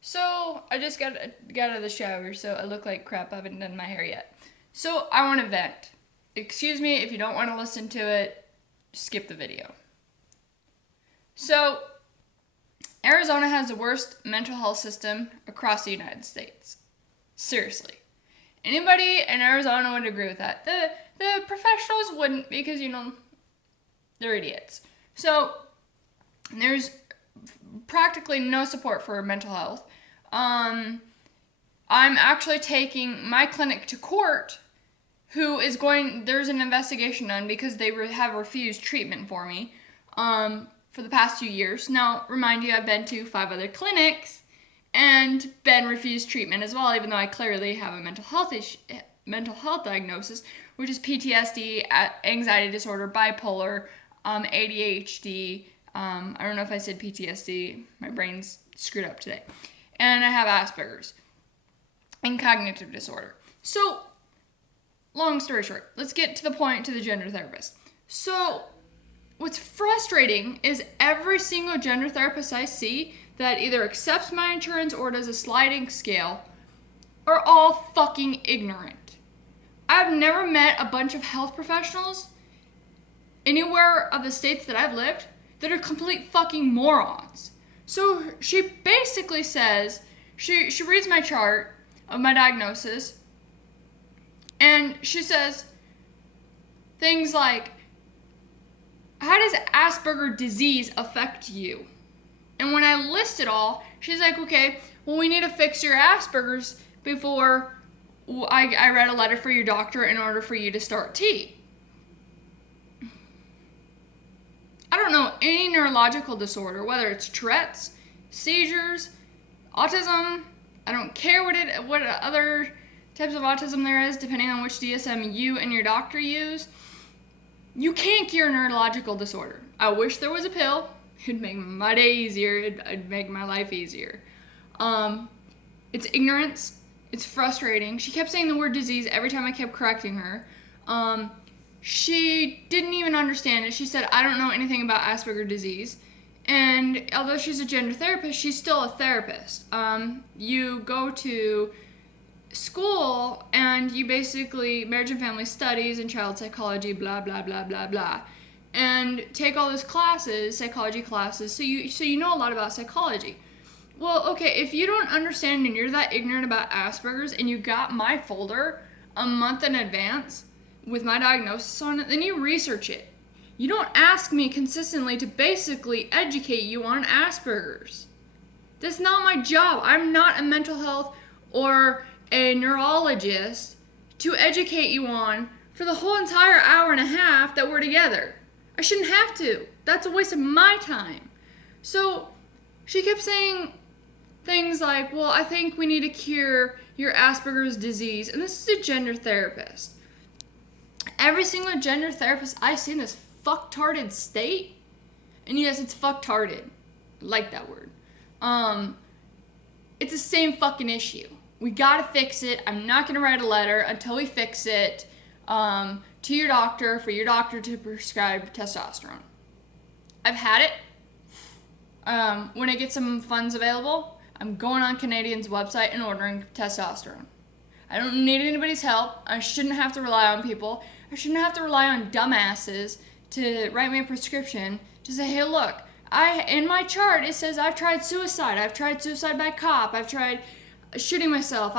So I just got out of the shower, so I look like crap. I haven't done my hair yet. So I want to vent. Excuse me if you don't want to listen to it. Skip the video. So Arizona has the worst mental health system across the United States. Seriously. Anybody in Arizona would agree with that. The professionals wouldn't because they're idiots. So there's practically no support for mental health. I'm actually taking my clinic to court. There's an investigation done because they have refused treatment for me for the past 2 years. Now, remind you, I've been to 5 other clinics and been refused treatment as well, even though I clearly have a mental health diagnosis, which is PTSD, anxiety disorder, bipolar, ADHD. I don't know if I said PTSD. My brain's screwed up today. And I have Asperger's and cognitive disorder. So, long story short, let's get to the point to the gender therapist. So, what's frustrating is every single gender therapist I see that either accepts my insurance or does a sliding scale are all fucking ignorant. I've never met a bunch of health professionals anywhere of the states that I've lived that are complete fucking morons. So she basically says, she reads my chart of my diagnosis, and she says things like, how does Asperger disease affect you? And when I list it all, she's like, okay, well, we need to fix your Asperger's before I read a letter for your doctor in order for you to start T. I don't know any neurological disorder, whether it's Tourette's, seizures, autism. I don't care what other types of autism there is, depending on which DSM you and your doctor use. You can't cure neurological disorder. I wish there was a pill. It'd make my day easier. It'd make my life easier. It's ignorance. It's frustrating. She kept saying the word disease every time I kept correcting her. She didn't even understand it. She said, I don't know anything about Asperger disease. And although she's a gender therapist, she's still a therapist. You go to school and you basically, marriage and family studies and child psychology, blah, blah, blah, blah, blah. And take all those classes, psychology classes, so you know a lot about psychology. Well, okay, if you don't understand and you're that ignorant about Asperger's and you got my folder a month in advance with my diagnosis on it, then you research it. You don't ask me consistently to basically educate you on Asperger's. That's not my job. I'm not a mental health or a neurologist to educate you on for the whole entire hour and a half that we're together. I shouldn't have to. That's a waste of my time. So she kept saying things like, well, I think we need to cure your Asperger's disease. And this is a gender therapist. Every single gender therapist I see in this fucktarded state, and yes, it's fucktarded. I like that word. It's the same fucking issue. We gotta fix it. I'm not gonna write a letter until we fix it to your doctor for your doctor to prescribe testosterone. I've had it. When I get some funds available, I'm going on Canadian's website and ordering testosterone. I don't need anybody's help. I shouldn't have to rely on people. I shouldn't have to rely on dumbasses to write me a prescription to say, hey, look, in my chart it says I've tried suicide. I've tried suicide by cop. I've tried shooting myself.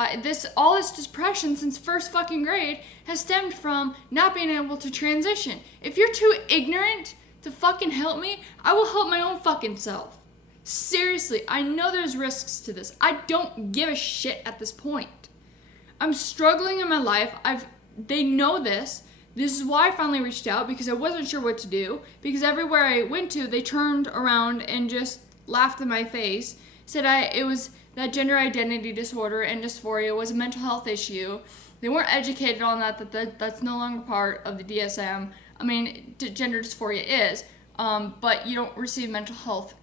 All this depression since first fucking grade has stemmed from not being able to transition. If you're too ignorant to fucking help me, I will help my own fucking self. Seriously, I know there's risks to this. I don't give a shit at this point. I'm struggling in my life. They know this. This is why I finally reached out, because I wasn't sure what to do. Because everywhere I went to, they turned around and just laughed in my face. Said it was that gender identity disorder and dysphoria was a mental health issue. They weren't educated on that's no longer part of the DSM. I mean, gender dysphoria is, but you don't receive mental health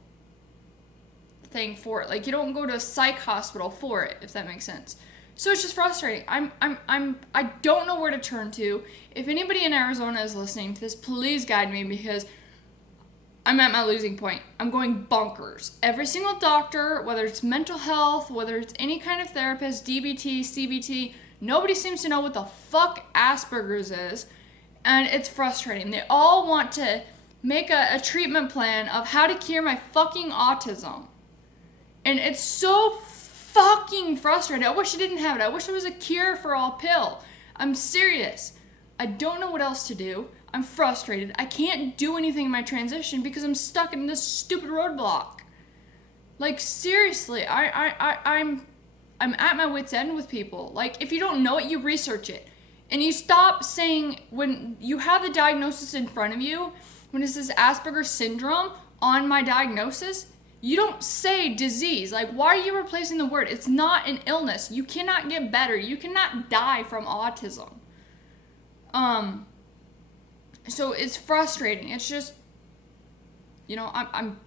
thing for it. Like, you don't go to a psych hospital for it, if that makes sense. So it's just frustrating. I don't know where to turn to. If anybody in Arizona is listening to this, please guide me, because I'm at my losing point. I'm going bonkers. Every single doctor, whether it's mental health, whether it's any kind of therapist, DBT, CBT, nobody seems to know what the fuck Asperger's is. And it's frustrating. They all want to make a treatment plan of how to cure my fucking autism. And it's so fucking frustrating. I wish I didn't have it. I wish there was a cure for all pill. I'm serious. I don't know what else to do. I'm frustrated. I can't do anything in my transition because I'm stuck in this stupid roadblock. Like, seriously, I'm at my wit's end with people. Like, if you don't know it, you research it. And you stop saying, when you have the diagnosis in front of you, when it says Asperger's syndrome on my diagnosis, you don't say disease. Like, why are you replacing the word? It's not an illness. You cannot get better. You cannot die from autism. So it's frustrating. It's just, you know, I'm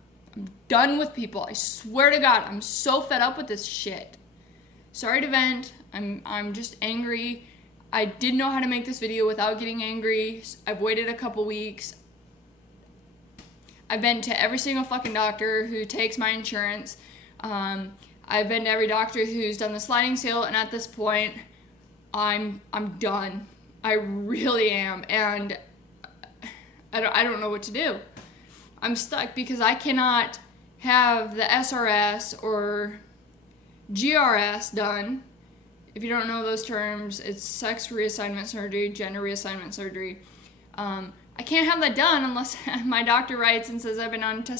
done with people. I swear to God, I'm so fed up with this shit. Sorry to vent. I'm just angry. I didn't know how to make this video without getting angry. I've waited a couple weeks. I've been to every single fucking doctor who takes my insurance. I've been to every doctor who's done the sliding scale, and at this point, I'm done. I really am, and I don't know what to do. I'm stuck because I cannot have the SRS or GRS done. If you don't know those terms, it's sex reassignment surgery, gender reassignment surgery. I can't have that done unless my doctor writes and says I've been on